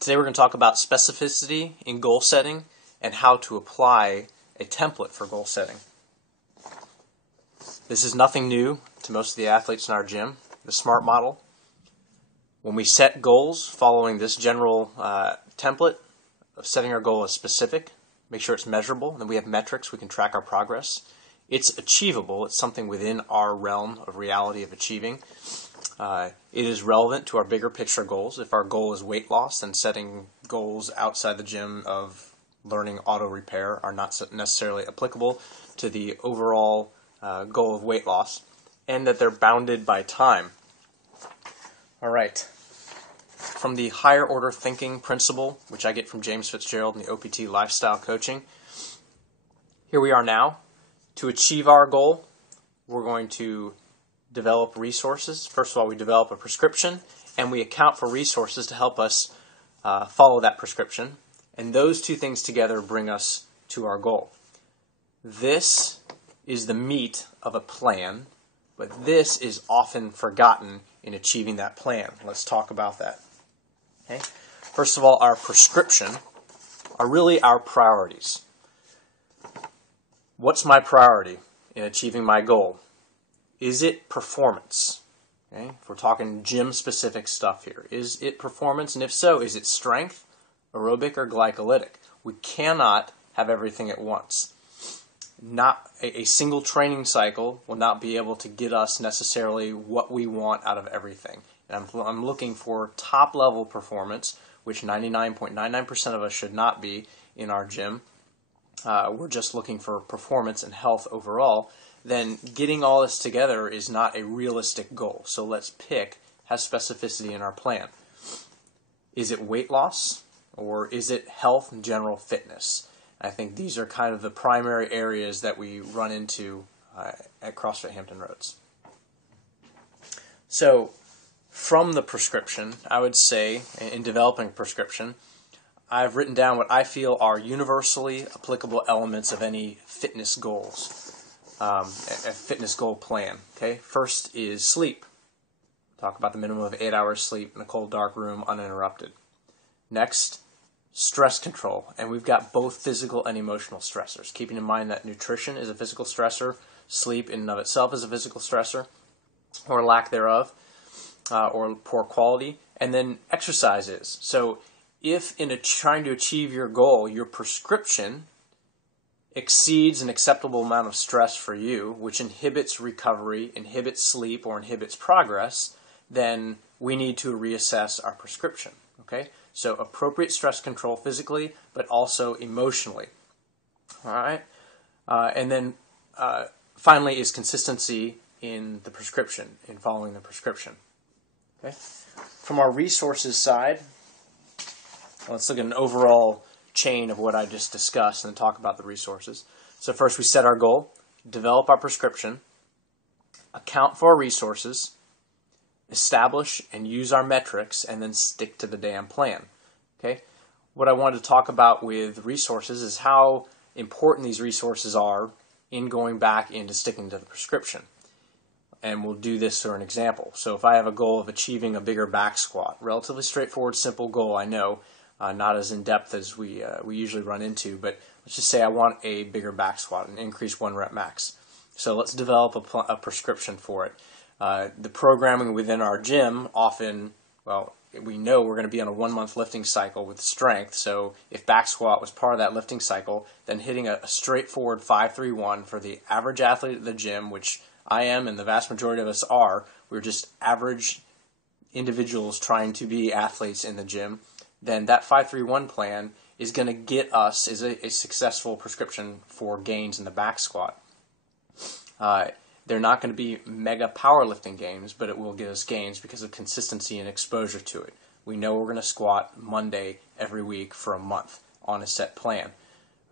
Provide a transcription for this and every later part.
Today we're going to talk about specificity in goal setting and how to apply a template for goal setting. This is nothing new to most of the athletes in our gym, the SMART model. When we set goals following this general template of setting our goal as specific, make sure it's measurable, and then we have metrics, we can track our progress. It's achievable, it's something within our realm of reality of achieving. It is relevant to our bigger picture goals. If our goal is weight loss, then setting goals outside the gym of learning auto repair are not necessarily applicable to the overall goal of weight loss, and that they're bounded by time. All right. From the higher order thinking principle, which I get from James Fitzgerald in the OPT Lifestyle Coaching, here we are now. To achieve our goal, we're going to develop resources. First of all, we develop a prescription, and we account for resources to help us follow that prescription. And those two things together bring us to our goal. This is the meat of a plan, but this is often forgotten in achieving that plan. Let's talk about that. Okay? First of all, our prescription are really our priorities. What's my priority in achieving my goal? Is it performance? Okay? If we're talking gym-specific stuff here, is it performance? And if so, is it strength, aerobic, or glycolytic? We cannot have everything at once. Not a single training cycle will not be able to get us necessarily what we want out of everything. And I'm looking for top-level performance, which 99.99% of us should not be in our gym. We're just looking for performance and health overall. Then getting all this together is not a realistic goal. So let's have specificity in our plan. Is it weight loss or is it health and general fitness? I think these are kind of the primary areas that we run into at CrossFit Hampton Roads. So from the prescription, I would say in developing a prescription, I've written down what I feel are universally applicable elements of any fitness goals, a fitness goal plan. Okay, first is sleep. Talk about the minimum of 8 hours sleep in a cold, dark room, uninterrupted. Next, stress control, and we've got both physical and emotional stressors. Keeping in mind that nutrition is a physical stressor, sleep in and of itself is a physical stressor, or lack thereof, or poor quality, and then exercise is. So if in trying to achieve your goal, your prescription exceeds an acceptable amount of stress for you, which inhibits recovery, inhibits sleep, or inhibits progress, then we need to reassess our prescription. Okay? So appropriate stress control physically, but also emotionally. All right? And then finally is consistency in the prescription, in following the prescription. Okay? From our resources side, let's look at an overall chain of what I just discussed and then talk about the resources. So first we set our goal, develop our prescription, account for our resources, establish and use our metrics, and then stick to the damn plan. Okay? What I wanted to talk about with resources is how important these resources are in going back into sticking to the prescription. And we'll do this through an example. So if I have a goal of achieving a bigger back squat, relatively straightforward, simple goal, I know, not as in-depth as we usually run into, but let's just say I want a bigger back squat, an increased 1 rep max. So let's develop a prescription for it. The programming within our gym often, we know we're going to be on a 1-month lifting cycle with strength, so if back squat was part of that lifting cycle, then hitting a straightforward 5-3-1 for the average athlete at the gym, which I am and the vast majority of us are, we're just average individuals trying to be athletes in the gym, then that 5-3-1 plan is going to get us is a successful prescription for gains in the back squat. They're not going to be mega powerlifting gains, but it will get us gains because of consistency and exposure to it. We know we're going to squat Monday every week for a month on a set plan.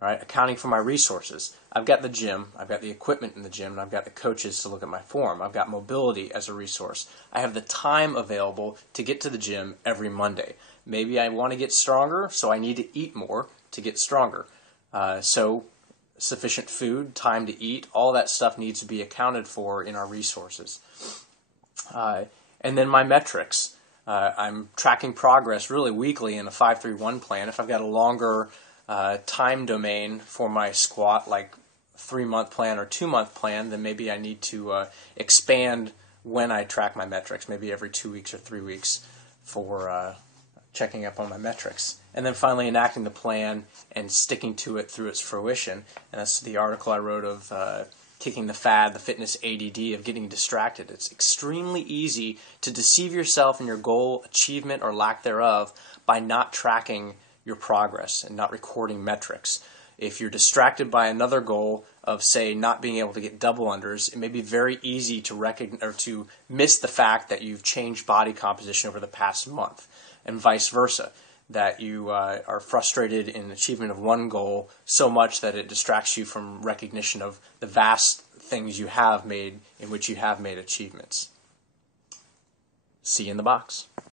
All right, accounting for my resources. I've got the gym, I've got the equipment in the gym, and I've got the coaches to look at my form. I've got mobility as a resource. I have the time available to get to the gym every Monday. Maybe I want to get stronger, so I need to eat more to get stronger. So sufficient food, time to eat, all that stuff needs to be accounted for in our resources. And then my metrics. I'm tracking progress really weekly in a 5-3-1 plan. If I've got a longer time domain for my squat, like 3-month plan or 2-month plan, then maybe I need to expand when I track my metrics, maybe every 2 weeks or 3 weeks for checking up on my metrics. And then finally enacting the plan and sticking to it through its fruition. And that's the article I wrote of kicking the fad, the fitness ADD of getting distracted. It's extremely easy to deceive yourself in your goal achievement or lack thereof by not tracking your progress and not recording metrics. If you're distracted by another goal of, say, not being able to get double unders, it may be very easy to recognize or to miss the fact that you've changed body composition over the past month, and vice versa. That you are frustrated in achievement of one goal so much that it distracts you from recognition of the vast things you have made in which you have made achievements. See you in the box.